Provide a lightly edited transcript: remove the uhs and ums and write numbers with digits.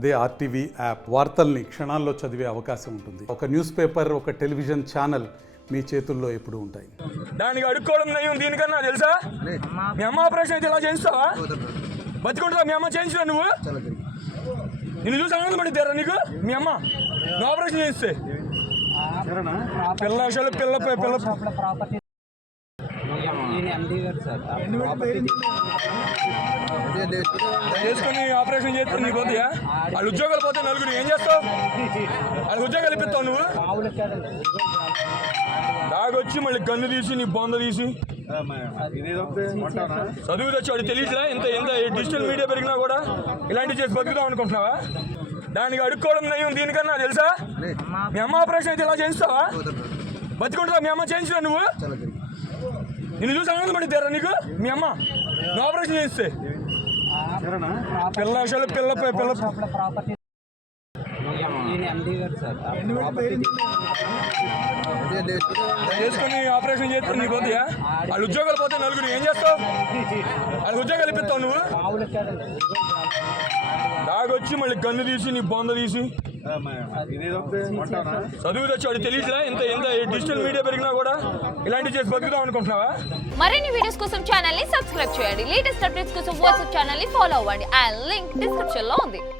అదే RTV app వార్తల్ని క్షణాల్లో చదివే అవకాశం ఉంటుంది. ఒక న్యూస్ పేపర్, ఒక టెలివిజన్ ఛానల్ మీ చేతుల్లో ఎప్పుడు ఉంటాయి. దానికి అడుక్కోవడం నయం దీనికన్నా తెలుసా? మీ అమ్మ ఆపరేషన్ అయితే ఇలా చేయిస్తావా? బతికుంటుందా మీ అమ్మ చేయించా? నువ్వు నిన్ను చూసి ఆనందపడిద్దారా నీకు? మీ అమ్మ నువ్వు ఆపరేషన్ చేయిస్తే పిల్ల అసలు పిల్ల చేసుకుని ఆపరేషన్ చేస్తే నీకు వద్దా? వాళ్ళ ఉద్యోగాలు పోతే నలుగురు ఏం చేస్తావు? వాళ్ళ ఉద్యోగాలు ఇప్పిస్తావు నువ్వు? దాగొచ్చి మళ్ళీ గన్ను తీసి నీ బొంద తీసి చదువు తెచ్చి వాడు తెలియదురా? ఎంత ఎంత డిజిటల్ మీడియా పెరిగినా కూడా ఇలాంటివి చేసి బతుకుదాం అనుకుంటున్నావా? దానికి అడుక్కోవడం నయం దీనికన్నా తెలుసా? మీ అమ్మ ఆపరేషన్ అయితే ఇలా చేయిస్తావా? బతికుంటుందా మీ అమ్మ చేయించా? నువ్వు నిన్ను చూసి ఆనందపడిద్దారా నీకు? మీ అమ్మ నువ్వు ఆపరేషన్ చేయిస్తే పిల్ల అసలు పిల్ల చేసుకుని ఆపరేషన్ చేస్తే నీకు వద్దా? వాళ్ళ ఉద్యోగాలు పోతే నలుగురు ఏం చేస్తావు? వాళ్ళ ఉద్యోగాలు ఇప్పిస్తావు నువ్వు? దాగొచ్చి మళ్ళీ గన్ను తీసి నీ బొంద తీసి చదువు తెచ్చి వాడు తెలియదురా? ఎంత ఎంత డిజిటల్ మీడియా పెరిగినా కూడా ఇలాంటివి చేసి బతుకుదాం అనుకుంటున్నావా? మరిన్ని వీడియోస్ కోసం ఛానల్ ని సబ్స్క్రైబ్ చేయండి. లేటెస్ట్ అప్డేట్స్ కోసం వాట్సాప్ ఛానల్ ని ఫాలో అవ్వండి. ఆ లింక్ డిస్క్రిప్షన్ లో ఉంది.